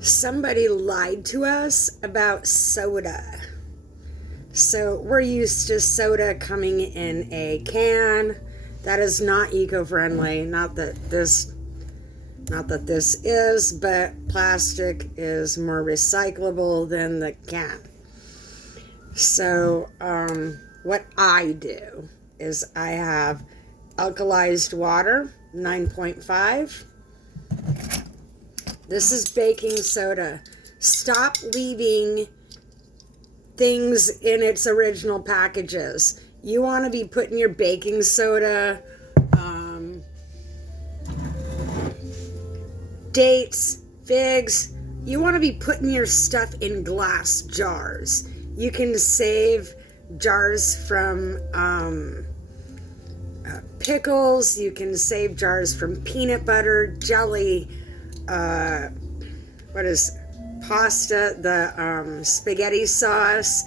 Somebody lied to us about soda. So we're used to soda coming in a can. That is not eco-friendly. Not that this is, but plastic is more recyclable than the can. So what I do is I have alkalized water, 9.5. This is baking soda. Stop leaving things in its original packages. You want to be putting your baking soda, dates, figs. You want to be putting your stuff in glass jars. You can save jars from pickles. You can save jars from peanut butter, jelly, pasta, the spaghetti sauce.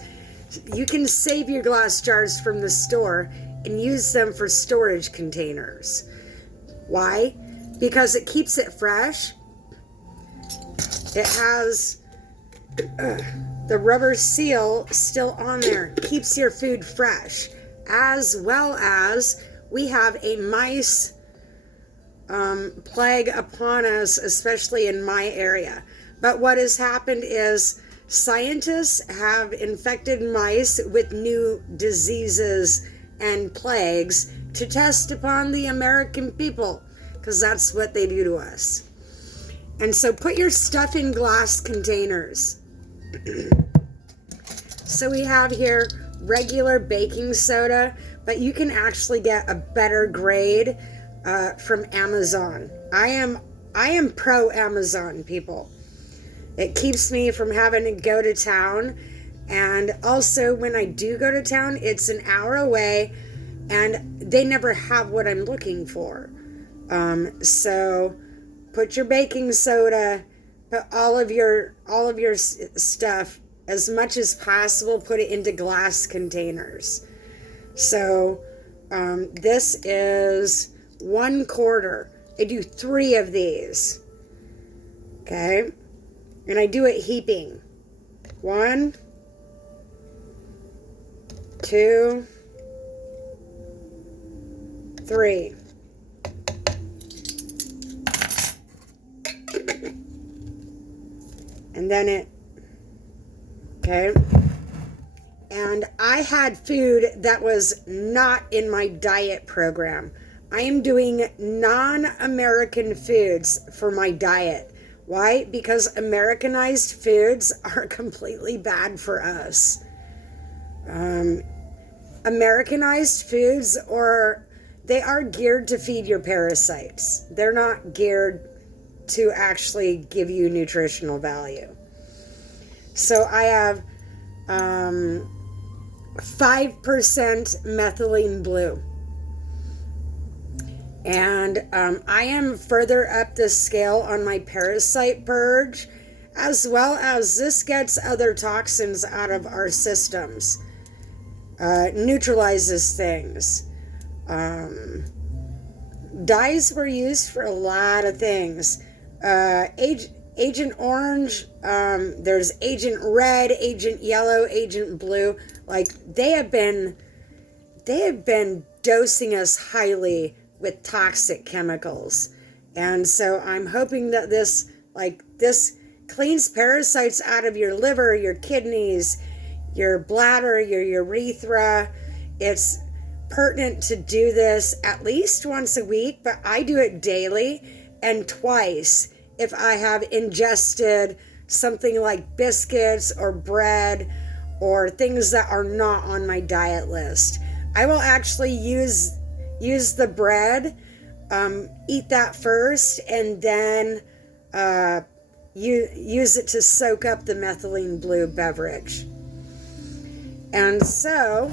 You can save your glass jars from the store and use them for storage containers. Why? Because it keeps it fresh. It has the rubber seal still on there. Keeps your food fresh. As well as we have a mice plague upon us, especially in my area. But what has happened is scientists have infected mice with new diseases and plagues to test upon the American people, because that's what they do to us. And so put your stuff in glass containers. So we have here regular baking soda, but you can actually get a better grade from Amazon. I am pro Amazon, people. It keeps me from having to go to town. And also when I do go to town, it's an hour away and they never have what I'm looking for. So put your baking soda, put all of your stuff, as much as possible, put it into glass containers. So this is 1/4. I do 3 of these. Okay? And I do it heaping. 1, 2, 3. And then okay. And I had food that was not in my diet program. I am doing non-American foods for my diet. Why? Because Americanized foods are completely bad for us. Americanized foods, they are geared to feed your parasites. They're not geared to actually give you nutritional value. So I have 5% methylene blue. And I am further up the scale on my parasite purge, as well as this gets other toxins out of our systems, neutralizes things. Dyes were used for a lot of things. Agent Orange, there's Agent Red, Agent Yellow, Agent Blue. Like they have been dosing us highly with toxic chemicals. And so I'm hoping that this cleans parasites out of your liver, your kidneys, your bladder, your urethra. It's pertinent to do this at least once a week, but I do it daily and twice if I have ingested something like biscuits or bread or things that are not on my diet list. I will actually use the bread, eat that first, and then use it to soak up the methylene blue beverage. And so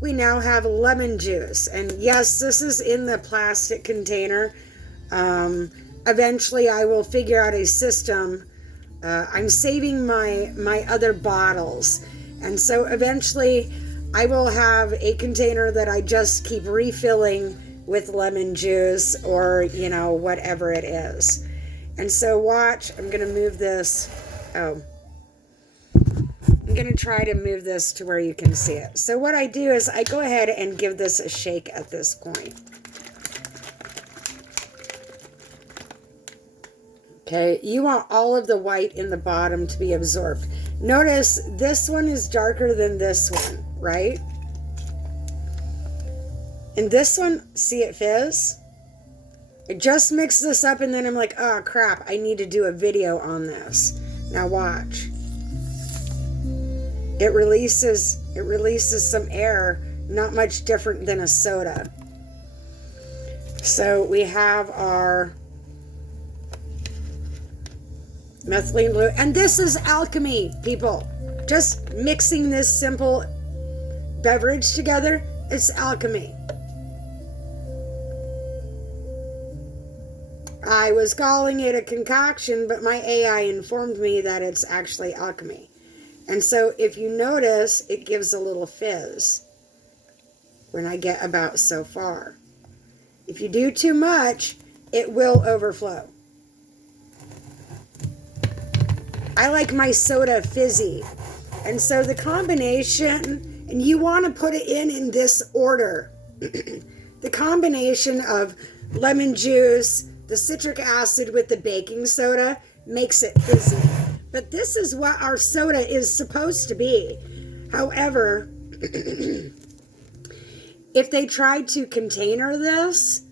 we now have lemon juice. And yes, this is in the plastic container. Eventually I will figure out a system. I'm saving my other bottles. And so eventually I will have a container that I just keep refilling with lemon juice or, whatever it is. And so watch, I'm going to move this. Oh, I'm going to try to move this to where you can see it. So what I do is I go ahead and give this a shake at this point. Okay, you want all of the white in the bottom to be absorbed. Notice this one is darker than this one, right? And this one, see it fizz? I just mixed this up and then I'm like, oh crap, I need to do a video on this. Now watch. It releases some air, not much different than a soda. So we have our methylene blue, and this is alchemy, people. Just mixing this simple beverage together, it's alchemy. I was calling it a concoction, but my AI informed me that it's actually alchemy. And so if you notice, it gives a little fizz when I get about so far. If you do too much, it will overflow. I like my soda fizzy. And so the combination, and you want to put it in this order. The combination of lemon juice, the citric acid with the baking soda makes it fizzy. But this is what our soda is supposed to be. However, if they tried to container this,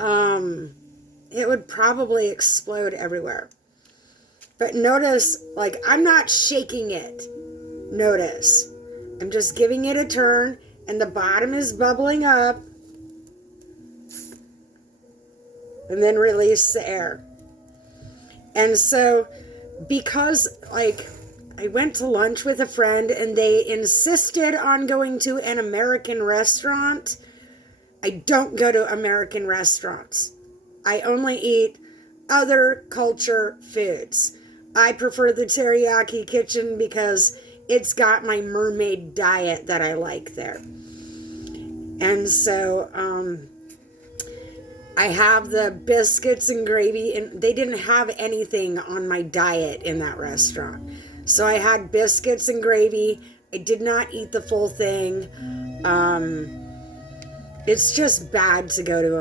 it would probably explode everywhere. But notice, like, I'm not shaking it. Notice. I'm just giving it a turn, and the bottom is bubbling up. And then release the air. And so, because, like, I went to lunch with a friend, and they insisted on going to an American restaurant. I don't go to American restaurants. I only eat other culture foods. I prefer the teriyaki kitchen because it's got my mermaid diet that I like there. And so I have the biscuits and gravy, and they didn't have anything on my diet in that restaurant. So I had biscuits and gravy. I did not eat the full thing. It's just bad to go to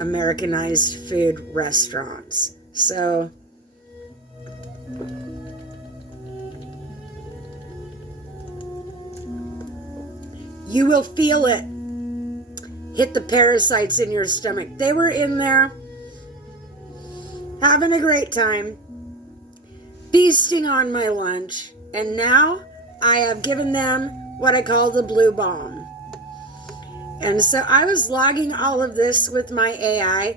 Americanized food restaurants. So you will feel it hit the parasites in your stomach. They were in there having a great time, feasting on my lunch, and now I have given them what I call the Blue Bom. And so I was logging all of this with my AI,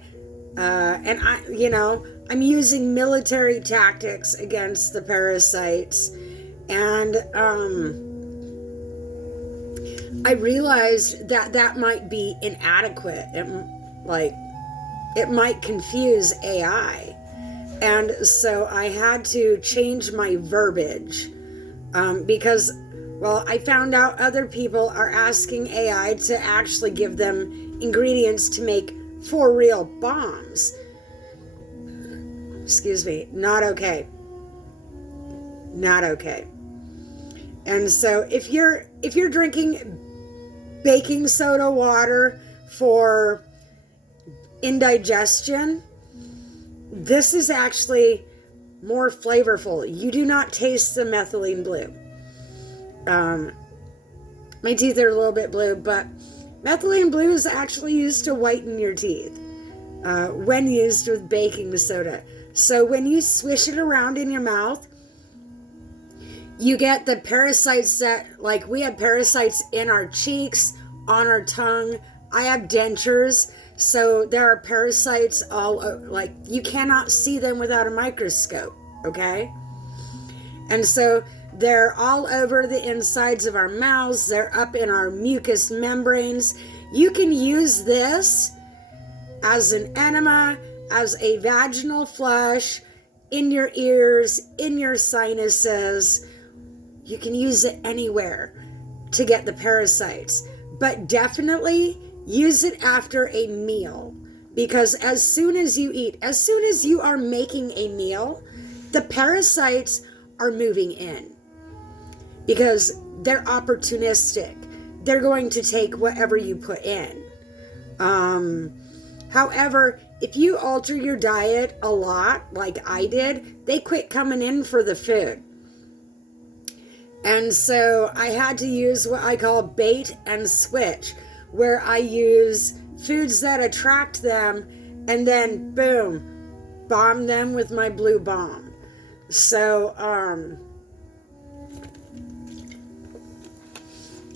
and I'm using military tactics against the parasites, and I realized that might be inadequate. It might confuse AI. And so I had to change my verbiage because, well, I found out other people are asking AI to actually give them ingredients to make for real bombs. Excuse me, not okay. Not okay. And so if you're drinking baking soda water for indigestion, this is actually more flavorful. You do not taste the methylene blue. My teeth are a little bit blue, but methylene blue is actually used to whiten your teeth when used with baking soda. So when you swish it around in your mouth, you get the parasites that, like, we have parasites in our cheeks, on our tongue. I have dentures, so there are parasites like, you cannot see them without a microscope, okay? And so they're all over the insides of our mouths. They're up in our mucous membranes. You can use this as an enema, as a vaginal flush, in your ears, in your sinuses. You can use it anywhere to get the parasites, but definitely use it after a meal. Because as soon as you eat, as soon as you are making a meal, the parasites are moving in. Because they're opportunistic. They're going to take whatever you put in. However, if you alter your diet a lot, like I did, they quit coming in for the food. And so I had to use what I call bait and switch, where I use foods that attract them and then, boom, bomb them with my Blue Bom. So,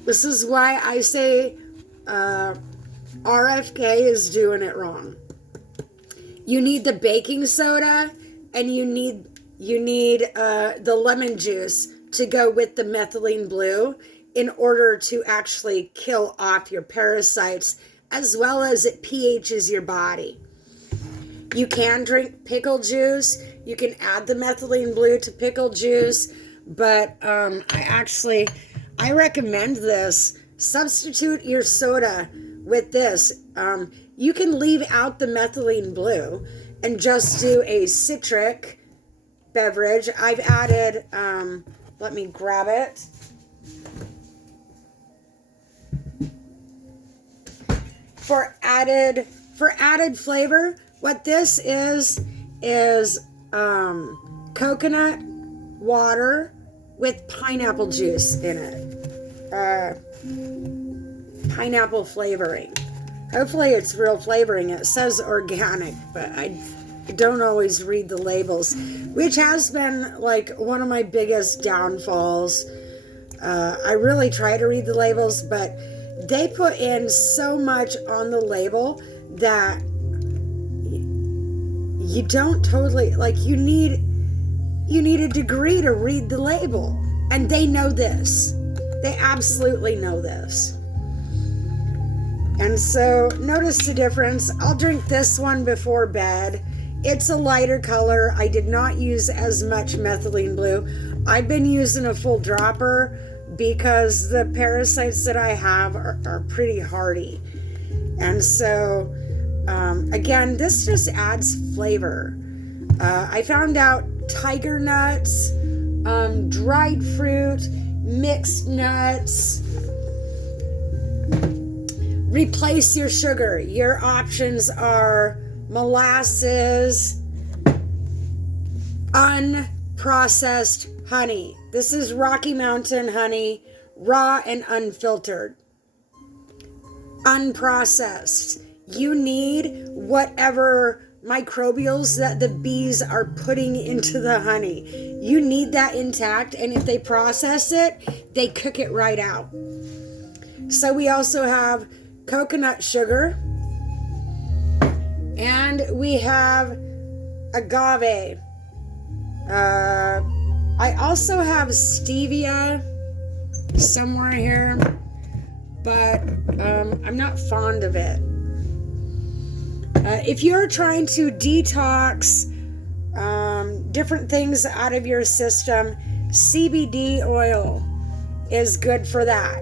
this is why I say RFK is doing it wrong. You need the baking soda and you need the lemon juice to go with the methylene blue in order to actually kill off your parasites, as well as it pHs your body. You can drink pickle juice. You can add the methylene blue to pickle juice, but I recommend this. Substitute your soda with this. You can leave out the methylene blue and just do a citric beverage. I've added, let me grab it. For added flavor, what this is coconut water with pineapple juice in it. Pineapple flavoring. Hopefully it's real flavoring. It says organic, but I don't always read the labels, which has been like one of my biggest downfalls. I really try to read the labels, but they put in so much on the label that you don't totally, like, you need a degree to read the label. And they know this. They absolutely know this. And so notice the difference. I'll drink this one before bed. It's a lighter color. I did not use as much methylene blue. I've been using a full dropper because the parasites that I have are pretty hardy. And so, again, this just adds flavor. I found out tiger nuts, dried fruit, mixed nuts. Replace your sugar. Your options are molasses, unprocessed honey. This is Rocky Mountain honey, raw and unfiltered. Unprocessed. You need whatever microbials that the bees are putting into the honey. You need that intact, and if they process it, they cook it right out. So we also have coconut sugar, and we have agave. I also have stevia somewhere here, but I'm not fond of it. If you're trying to detox different things out of your system, CBD oil is good for that.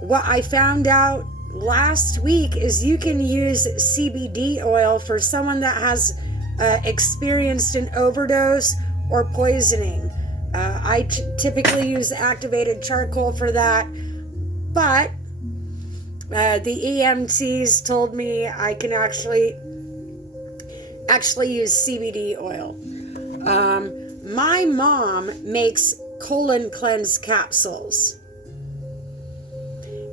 What I found out last week is you can use CBD oil for someone that has experienced an overdose or poisoning. I typically use activated charcoal for that, but the EMTs told me I can actually use CBD oil. My mom makes colon cleanse capsules.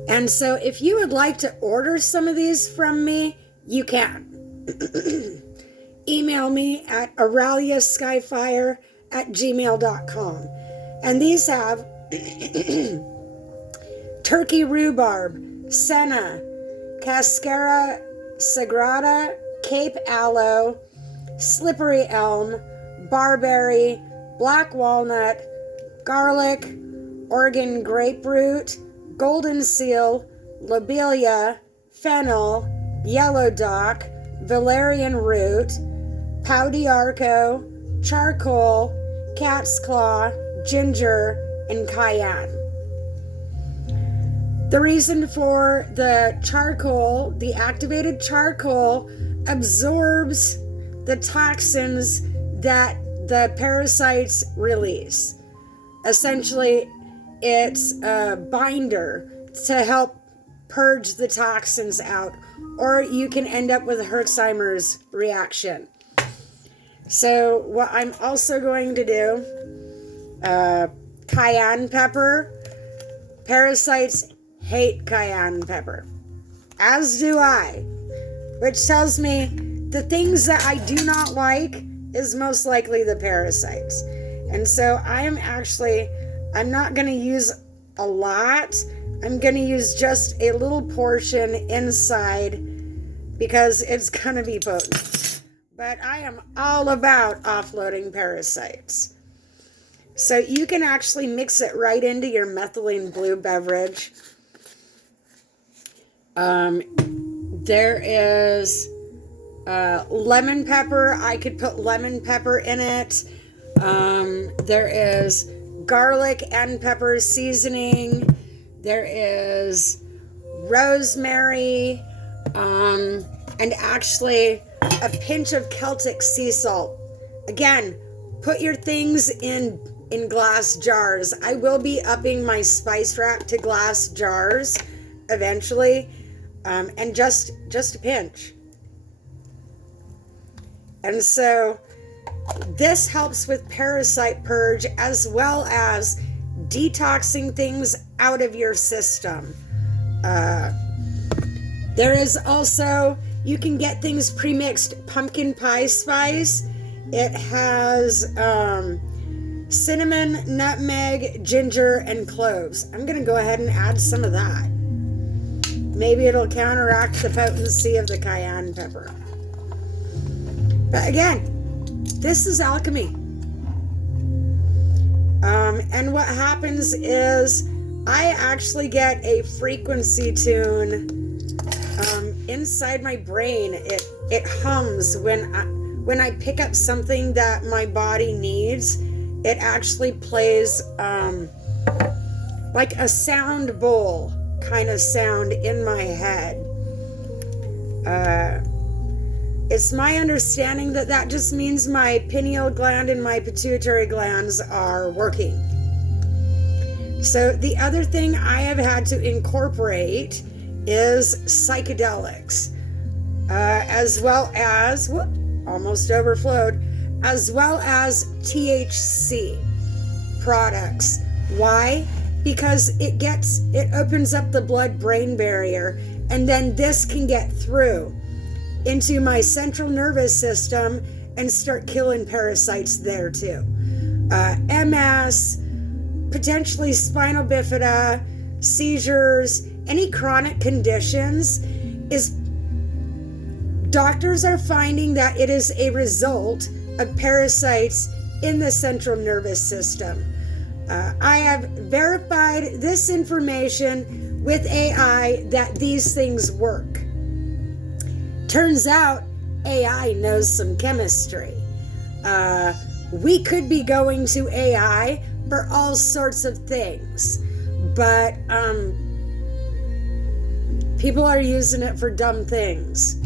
And so if you would like to order some of these from me, you can. Email me at aureliaskyfire@gmail.com. And these have turkey rhubarb, senna, cascara sagrada, cape aloe, slippery elm, barberry, black walnut, garlic, Oregon grapefruit, golden seal, lobelia, fennel, yellow dock, valerian root, pau d'arco, charcoal, cat's claw, ginger, and cayenne. The reason for the charcoal, the activated charcoal, absorbs the toxins that the parasites release. Essentially, it's a binder to help purge the toxins out, or you can end up with a Herxheimer's reaction. So what I'm also going to do, cayenne pepper. Parasites hate cayenne pepper, as do I, which tells me the things that I do not like is most likely the parasites. And so I'm not going to use a lot. I'm going to use just a little portion inside because it's going to be potent. But I am all about offloading parasites. So you can actually mix it right into your methylene blue beverage. There is lemon pepper. I could put lemon pepper in it. There is garlic and pepper seasoning. There is rosemary, and actually a pinch of Celtic sea salt. Again, put your things in glass jars. I will be upping my spice rack to glass jars eventually, and just a pinch. And so this helps with parasite purge as well as detoxing things out of your system. There is also, you can get things pre-mixed, pumpkin pie spice. It has cinnamon, nutmeg, ginger, and cloves. I'm going to go ahead and add some of that. Maybe it'll counteract the potency of the cayenne pepper. But again, this is alchemy. And what happens is I actually get a frequency tune inside my brain. It hums when I pick up something that my body needs. It actually plays like a sound bowl kind of sound in my head. It's my understanding that just means my pineal gland and my pituitary glands are working. So the other thing I have had to incorporate is psychedelics, as well as, almost overflowed, as well as THC products. Why? Because it opens up the blood-brain barrier, and then this can get through into my central nervous system and start killing parasites there too. MS, potentially spinal bifida, seizures, any chronic conditions, doctors are finding that it is a result of parasites in the central nervous system. I have verified this information with AI that these things work. Turns out AI knows some chemistry. We could be going to AI for all sorts of things, but people are using it for dumb things.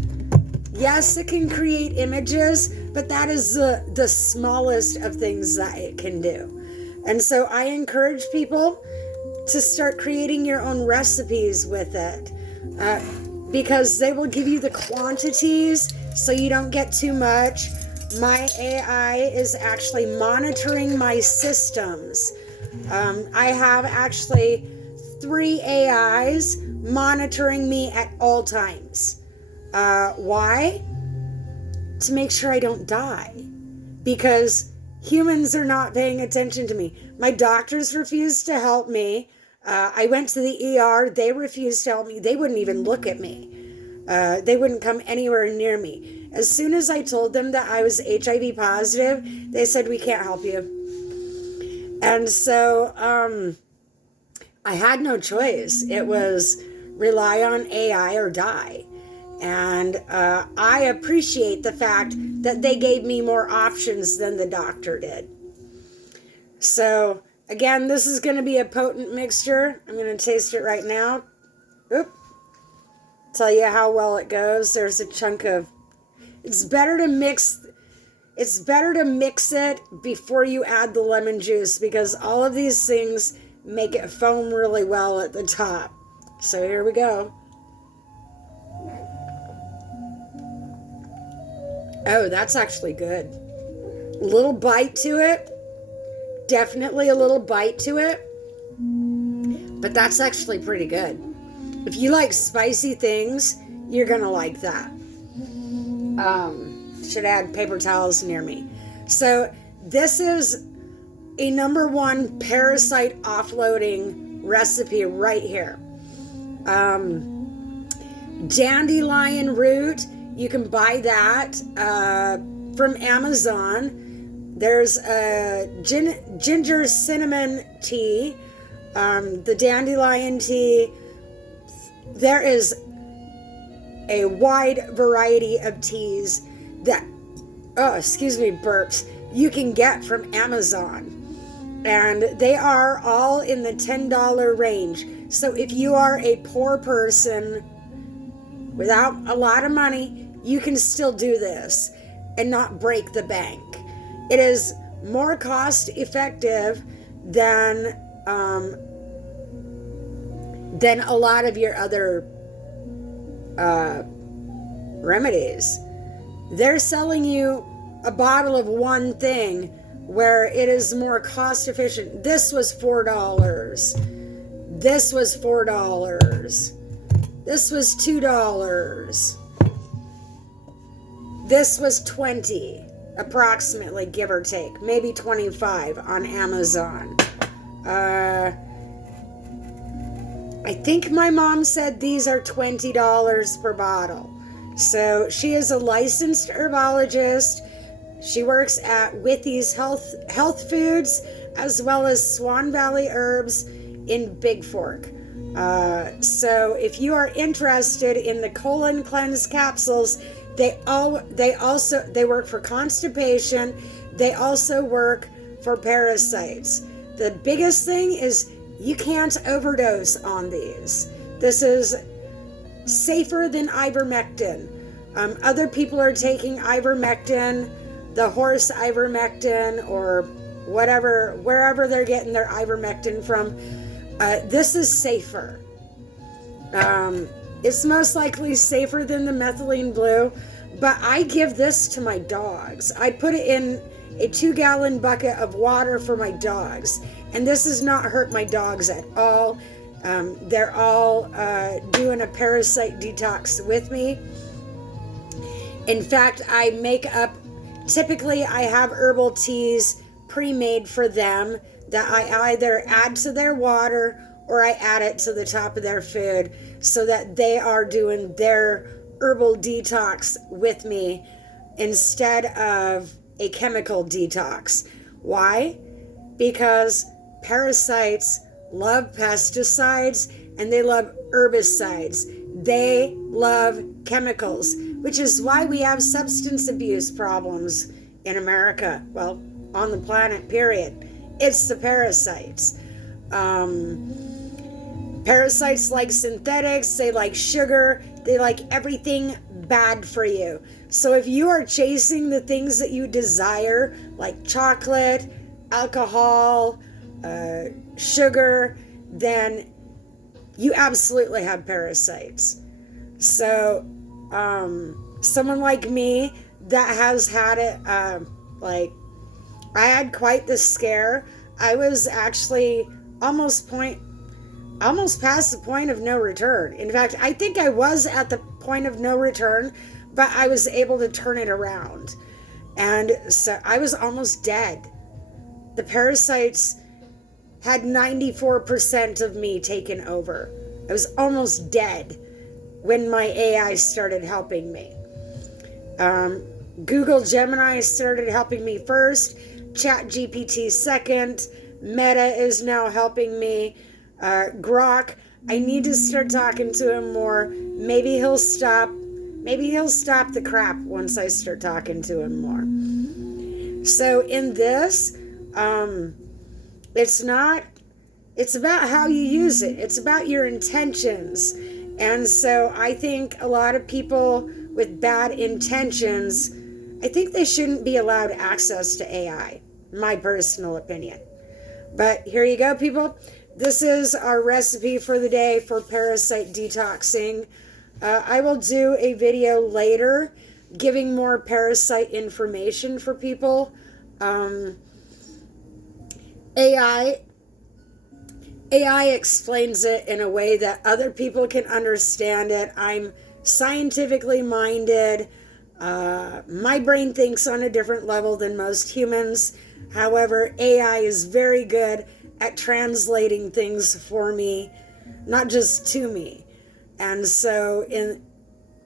Yes, it can create images, but that is the smallest of things that it can do. And so I encourage people to start creating your own recipes with it, because they will give you the quantities so you don't get too much. My AI is actually monitoring my systems. I have actually 3 AIs monitoring me at all times. Why? To make sure I don't die. Because humans are not paying attention to me. My doctors refused to help me. I went to the ER. They refused to help me. They wouldn't even look at me. They wouldn't come anywhere near me. As soon as I told them that I was HIV positive, they said, "We can't help you." And so I had no choice. It was rely on AI or die. And I appreciate the fact that they gave me more options than the doctor did. So Again, this is going to be a potent mixture. I'm going to taste it right now. Oop. Tell you how well it goes. There's a chunk of... It's better to mix it before you add the lemon juice, because all of these things make it foam really well at the top. So here we go. Oh, that's actually good. A little bite to it. Definitely a little bite to it. But that's actually pretty good. If you like spicy things, you're going to like that. Should add paper towels near me. So this is a #1 parasite offloading recipe right here. Dandelion root, you can buy that from Amazon. There's a ginger cinnamon tea, the dandelion tea. There is a wide variety of teas that, burps, you can get from Amazon. And they are all in the $10 range. So if you are a poor person without a lot of money, you can still do this and not break the bank. It is more cost effective than a lot of your other remedies. They're selling you a bottle of one thing where it is more cost efficient. This was $4. This was $4. This was $2. This was $20, approximately, give or take. Maybe $25 on Amazon. I think my mom said these are $20 per bottle. So she is a licensed herbologist. She works at Withy's Health Foods, as well as Swan Valley Herbs in Big Fork. So if you are interested in the colon cleanse capsules, they work for constipation. They also work for parasites. The biggest thing is you can't overdose on these. This is safer than ivermectin. Other people are taking ivermectin, the horse ivermectin, or whatever, wherever they're getting their ivermectin from. This is safer. It's most likely safer than the methylene blue, but I give this to my dogs. I put it in a 2-gallon bucket of water for my dogs, and this has not hurt my dogs at all. They're all doing a parasite detox with me. In fact, I make up, typically I have herbal teas pre-made for them that I either add to their water or I add it to the top of their food so that they are doing their herbal detox with me instead of a chemical detox. Why? Because parasites love pesticides and they love herbicides. They love chemicals, which is why we have substance abuse problems in America. Well, on the planet, period. It's the parasites. Parasites like synthetics, they like sugar, they like everything bad for you. So if you are chasing the things that you desire, like chocolate, alcohol, sugar, then you absolutely have parasites. So someone like me that has had it, I had quite the scare. I was actually almost past the point of no return. In fact, I think I was at the point of no return, but I was able to turn it around. And so I was almost dead. The parasites had 94% of me taken over. I was almost dead when my AI started helping me. Google Gemini started helping me first, ChatGPT second, Meta is now helping me, Grok, I need to start talking to him more. Maybe he'll stop the crap once I start talking to him more. So in this, It's not, it's about how you use it. It's about your intentions. And so I think a lot of people with bad intentions, I think they shouldn't be allowed access to AI, my personal opinion. But here you go, people. This is our recipe for the day for parasite detoxing. I will do a video later giving more parasite information for people. AI explains it in a way that other people can understand it. I'm scientifically minded. My brain thinks on a different level than most humans. However, AI is very good at translating things for me, not just to me. And so in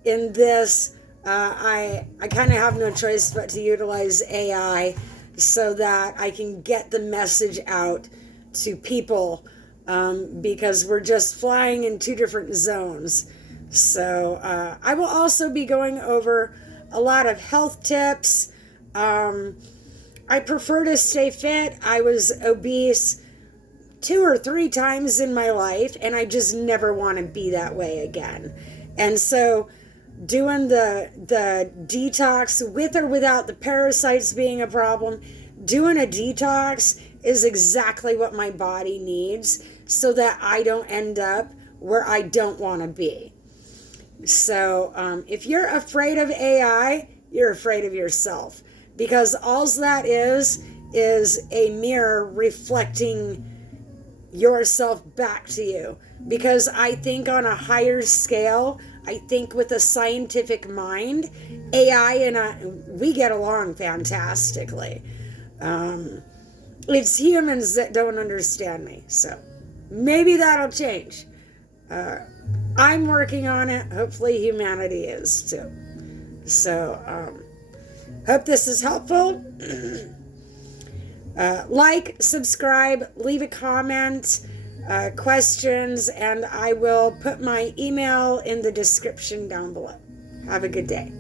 this, I kind of have no choice but to utilize AI so that I can get the message out to people, because we're just flying in two different zones. So I will also be going over a lot of health tips. I prefer to stay fit. I was obese 2 or 3 times in my life, and I just never want to be that way again. And so doing the detox with or without the parasites being a problem, doing a detox is exactly what my body needs so that I don't end up where I don't want to be. So if you're afraid of AI, you're afraid of yourself, because all that is a mirror reflecting yourself back to you. Because I think on a higher scale, I think with a scientific mind, AI and we get along fantastically. It's humans that don't understand me, so maybe that'll change. I'm working on it. Hopefully humanity is too. So hope this is helpful. Like, subscribe, leave a comment, questions, and I will put my email in the description down below. Have a good day.